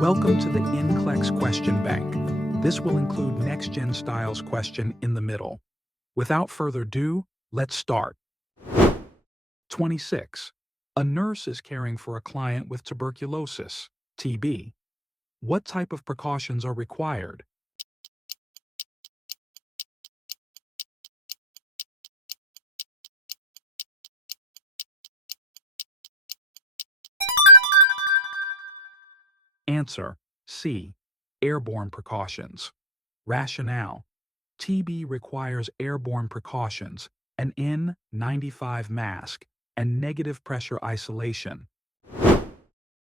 Welcome to the NCLEX question bank. This will include next-gen styles question in the middle. Without further ado, let's start. 26. A nurse is caring for a client with tuberculosis, TB. What type of precautions are required? Answer: C. Airborne precautions. Rationale: TB requires airborne precautions, an N95 mask, and negative pressure isolation.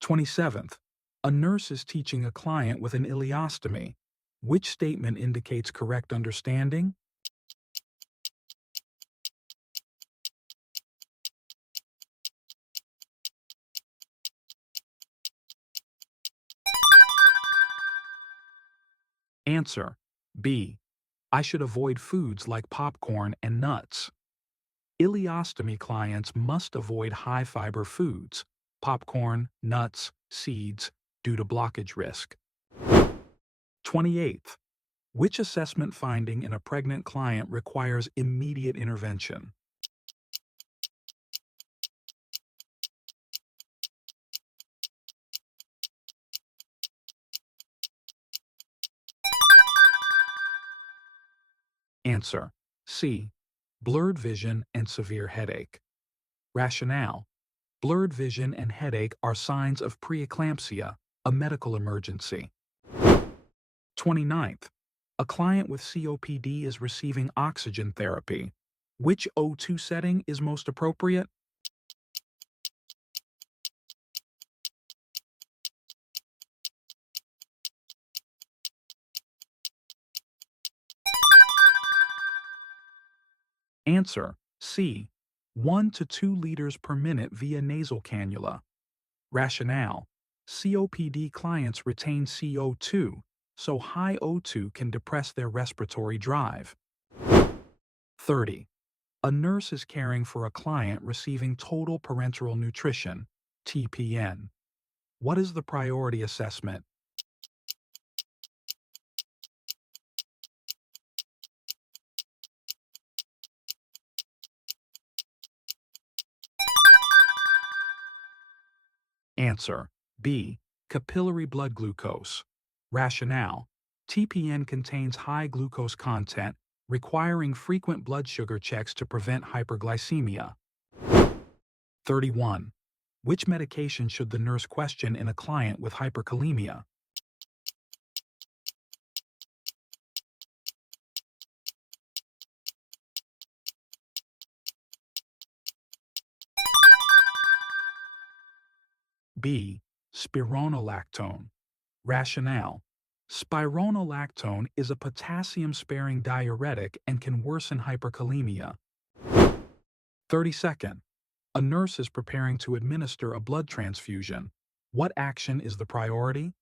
27th. A nurse is teaching a client with an ileostomy. Which statement indicates correct understanding? Answer: B. I should avoid foods like popcorn and nuts. Ileostomy clients must avoid high-fiber foods, popcorn, nuts, seeds, due to blockage risk. 28th. Which assessment finding in a pregnant client requires immediate intervention? Answer: C. Blurred vision and severe headache. Rationale: blurred vision and headache are signs of preeclampsia, a medical emergency. 29th. A client with COPD is receiving oxygen therapy. Which O2 setting is most appropriate? Answer: C. 1 to 2 liters per minute via nasal cannula. Rationale: COPD clients retain CO2, so high O2 can depress their respiratory drive. 30. A nurse is caring for a client receiving total parenteral nutrition, TPN. What is the priority assessment? Answer: B. Capillary blood glucose. Rationale: TPN contains high glucose content, requiring frequent blood sugar checks to prevent hyperglycemia. 31. Which medication should the nurse question in a client with hyperkalemia? B. Spironolactone. Rationale: spironolactone is a potassium-sparing diuretic and can worsen hyperkalemia. 32nd. A nurse is preparing to administer a blood transfusion. What action is the priority?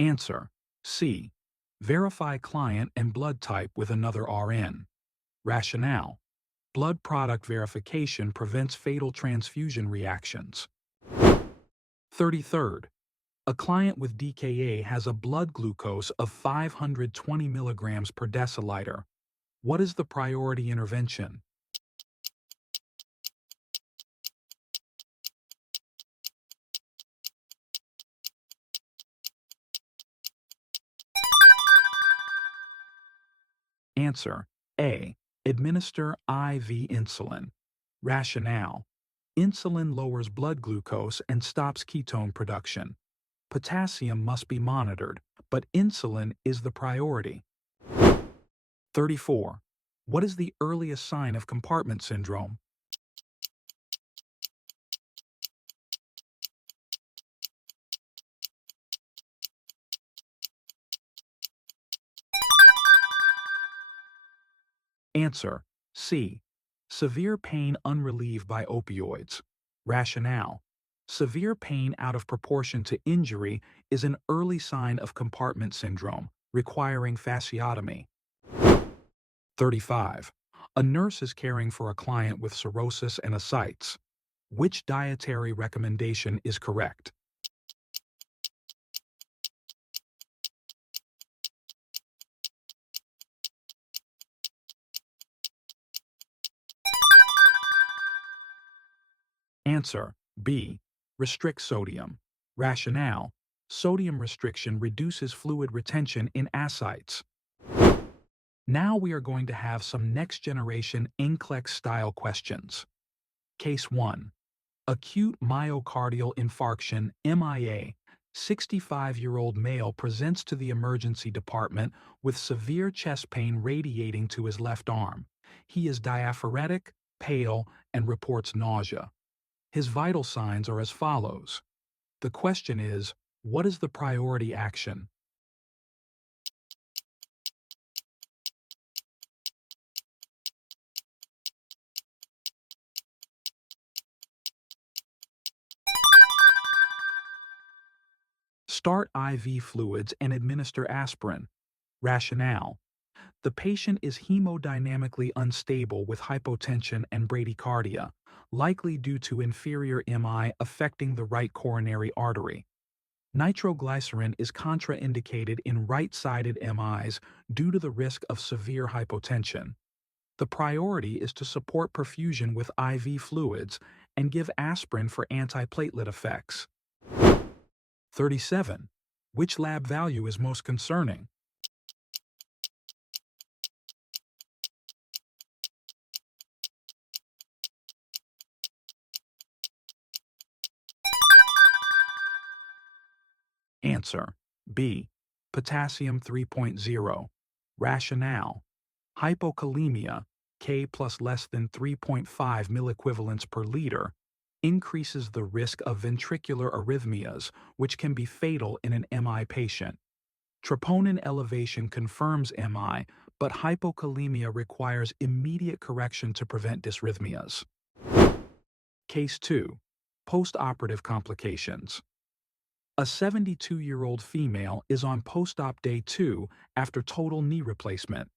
Answer: C. Verify client and blood type with another RN. Rationale: blood product verification prevents fatal transfusion reactions. 33rd. A client with DKA has a blood glucose of 520 milligrams per deciliter. What is the priority intervention? Answer: A. Administer IV insulin. Rationale: insulin lowers blood glucose and stops ketone production. Potassium must be monitored, but insulin is the priority. 34. What is the earliest sign of compartment syndrome? Answer: C. Severe pain unrelieved by opioids. Rationale: severe pain out of proportion to injury is an early sign of compartment syndrome, requiring fasciotomy. 35. A nurse is caring for a client with cirrhosis and ascites. Which dietary recommendation is correct? Answer B. Restrict sodium. Rationale: sodium restriction reduces fluid retention in ascites. Now we are going to have some next-generation NCLEX-style questions. Case 1. Acute myocardial infarction, MIA. 65-year-old male presents to the emergency department with severe chest pain radiating to his left arm. He is diaphoretic, pale, and reports nausea. His vital signs are as follows. The question is, what is the priority action? Start IV fluids and administer aspirin. Rationale: the patient is hemodynamically unstable with hypotension and bradycardia, likely due to inferior MI affecting the right coronary artery. Nitroglycerin is contraindicated in right-sided MIs due to the risk of severe hypotension. The priority is to support perfusion with IV fluids and give aspirin for antiplatelet effects. 37. Which lab value is most concerning? Answer B. Potassium 3.0. Rationale: hypokalemia, K plus less than 3.5 milliequivalents per liter, increases the risk of ventricular arrhythmias, which can be fatal in an MI patient. Troponin elevation confirms MI, but hypokalemia requires immediate correction to prevent dysrhythmias. Case 2. Postoperative complications. A 72-year-old female is on post-op day 2 after total knee replacement.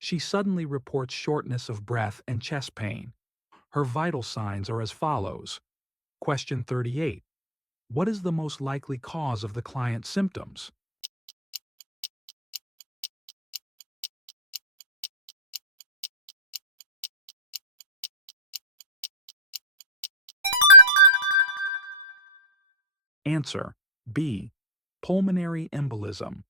She suddenly reports shortness of breath and chest pain. Her vital signs are as follows. Question 38. What is the most likely cause of the client's symptoms? Answer B. Pulmonary embolism.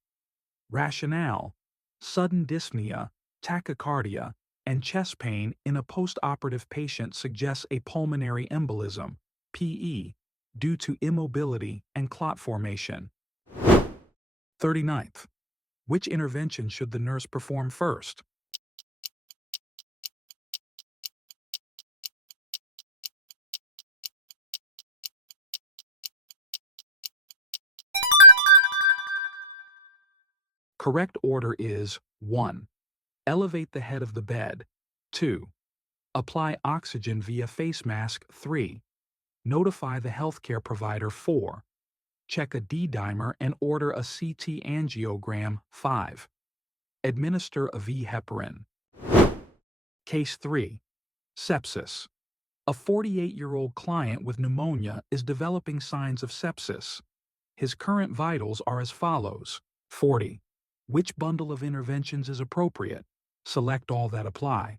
Rationale: sudden dyspnea, tachycardia, and chest pain in a postoperative patient suggests a pulmonary embolism, PE, due to immobility and clot formation. 39th. Which intervention should the nurse perform first? Correct order is 1. Elevate the head of the bed. 2. Apply oxygen via face mask. 3. Notify the healthcare provider. 4. Check a D-dimer and order a CT angiogram. 5. Administer a V heparin. Case 3. Sepsis. A 48-year-old client with pneumonia is developing signs of sepsis. His current vitals are as follows. 40. Which bundle of interventions is appropriate? Select all that apply.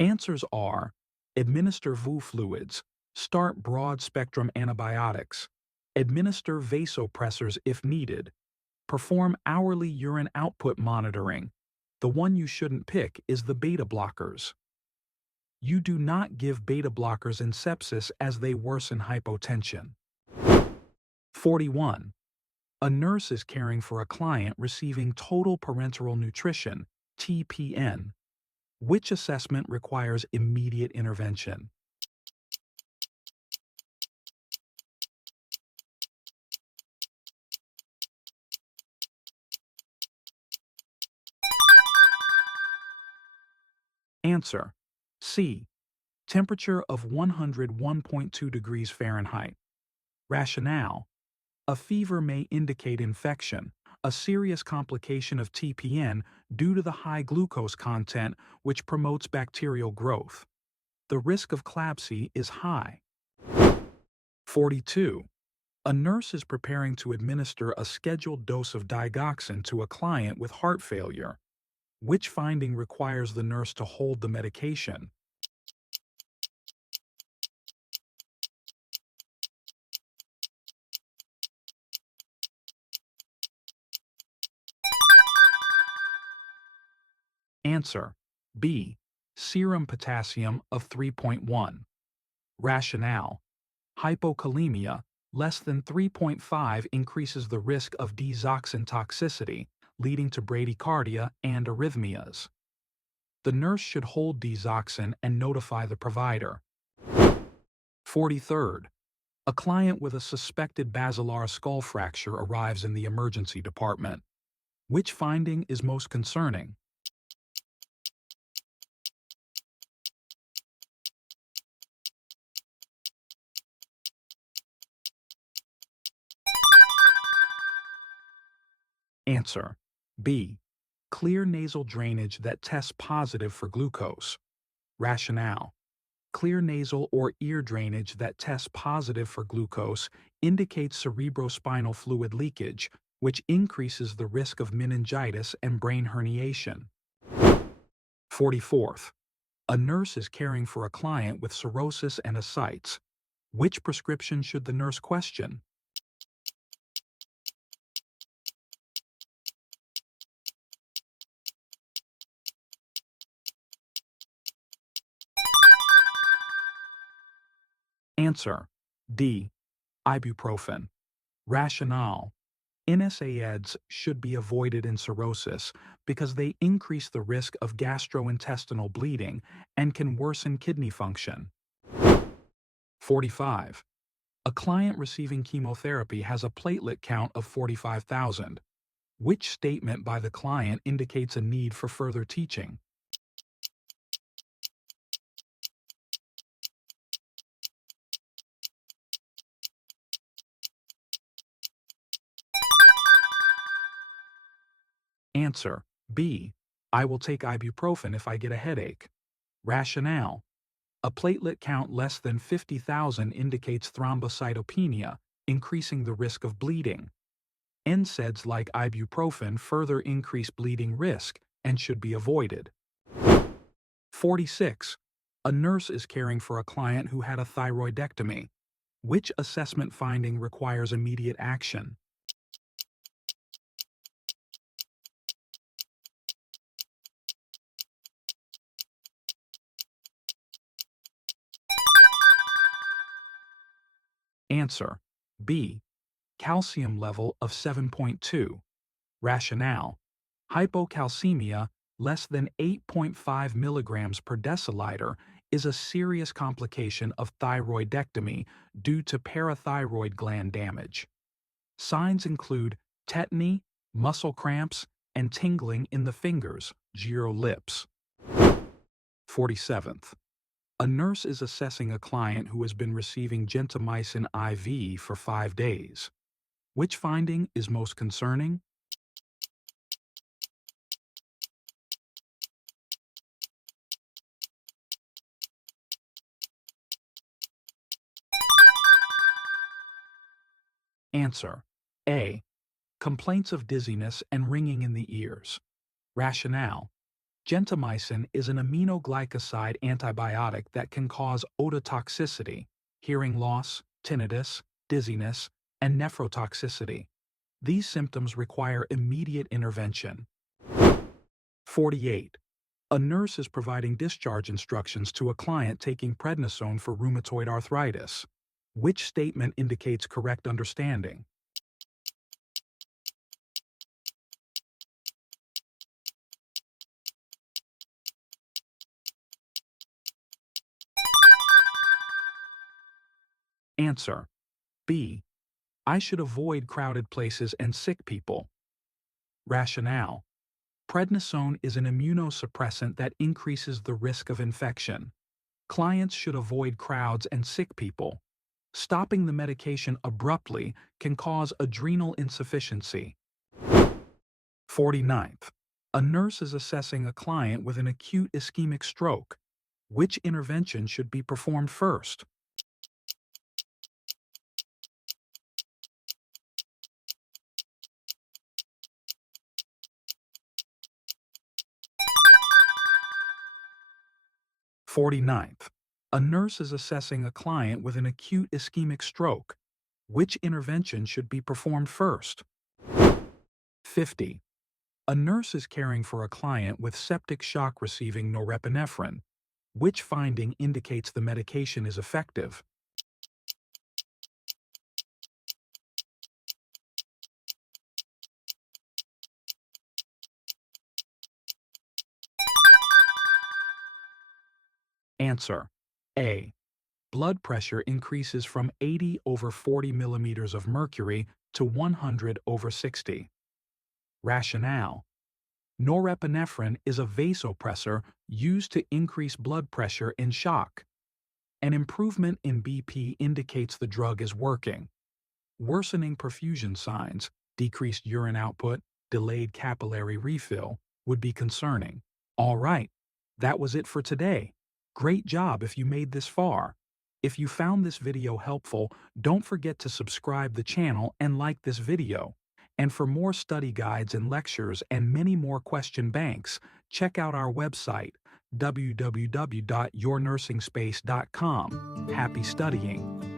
Answers are: administer VU fluids, start broad-spectrum antibiotics, administer vasopressors if needed, perform hourly urine output monitoring. The one you shouldn't pick is the beta blockers. You do not give beta blockers in sepsis as they worsen hypotension. 41. A nurse is caring for a client receiving total parenteral nutrition, TPN. Which assessment requires immediate intervention? Answer. C. Temperature of 101.2 degrees Fahrenheit. Rationale. A fever may indicate infection, a serious complication of TPN due to the high glucose content which promotes bacterial growth. The risk of CLABSI is high. 42. A nurse is preparing to administer a scheduled dose of digoxin to a client with heart failure. Which finding requires the nurse to hold the medication? Answer. B. Serum potassium of 3.1. Rationale. Hypokalemia, less than 3.5 increases the risk of digoxin toxicity, leading to bradycardia and arrhythmias. The nurse should hold digoxin and notify the provider. 43rd. A client with a suspected basilar skull fracture arrives in the emergency department. Which finding is most concerning? Answer. B. Clear nasal drainage that tests positive for glucose. Rationale. Clear nasal or ear drainage that tests positive for glucose indicates cerebrospinal fluid leakage, which increases the risk of meningitis and brain herniation. 44th. A nurse is caring for a client with cirrhosis and ascites. Which prescription should the nurse question? Answer. D. Ibuprofen. Rationale. NSAIDs should be avoided in cirrhosis because they increase the risk of gastrointestinal bleeding and can worsen kidney function. 45. A client receiving chemotherapy has a platelet count of 45,000. Which statement by the client indicates a need for further teaching? Answer. B. I will take ibuprofen if I get a headache. Rationale. A platelet count less than 50,000 indicates thrombocytopenia, increasing the risk of bleeding. NSAIDs like ibuprofen further increase bleeding risk and should be avoided. 46. A nurse is caring for a client who had a thyroidectomy. Which assessment finding requires immediate action? Answer. B. Calcium level of 7.2. Rationale. Hypocalcemia less than 8.5 milligrams per deciliter is a serious complication of thyroidectomy due to parathyroid gland damage. Signs include tetany, muscle cramps, and tingling in the fingers, gyro-lips. 47th. A nurse is assessing a client who has been receiving gentamicin IV for 5 days. Which finding is most concerning? Answer. A. Complaints of dizziness and ringing in the ears. Rationale. Gentamicin is an aminoglycoside antibiotic that can cause ototoxicity, hearing loss, tinnitus, dizziness, and nephrotoxicity. These symptoms require immediate intervention. 48. A nurse is providing discharge instructions to a client taking prednisone for rheumatoid arthritis. Which statement indicates correct understanding? Answer. B. I should avoid crowded places and sick people. Rationale. Prednisone is an immunosuppressant that increases the risk of infection. Clients should avoid crowds and sick people. Stopping the medication abruptly can cause adrenal insufficiency. 49th. A nurse is assessing a client with an acute ischemic stroke. Which intervention should be performed first? 49th. A nurse is assessing a client with an acute ischemic stroke. Which intervention should be performed first? 50. A nurse is caring for a client with septic shock receiving norepinephrine. Which finding indicates the medication is effective? 'A. Blood pressure increases from 80 over 40 millimeters of mercury to 100 over 60. Rationale: norepinephrine is a vasopressor used to increase blood pressure in shock. An improvement in BP indicates the drug is working. Worsening perfusion signs, decreased urine output, delayed capillary refill, would be concerning. All right, that was it for today. Great job if you made this far. If you found this video helpful, don't forget to subscribe the channel and like this video. And for more study guides and lectures and many more question banks, check out our website, www.yournursingspace.com. Happy studying!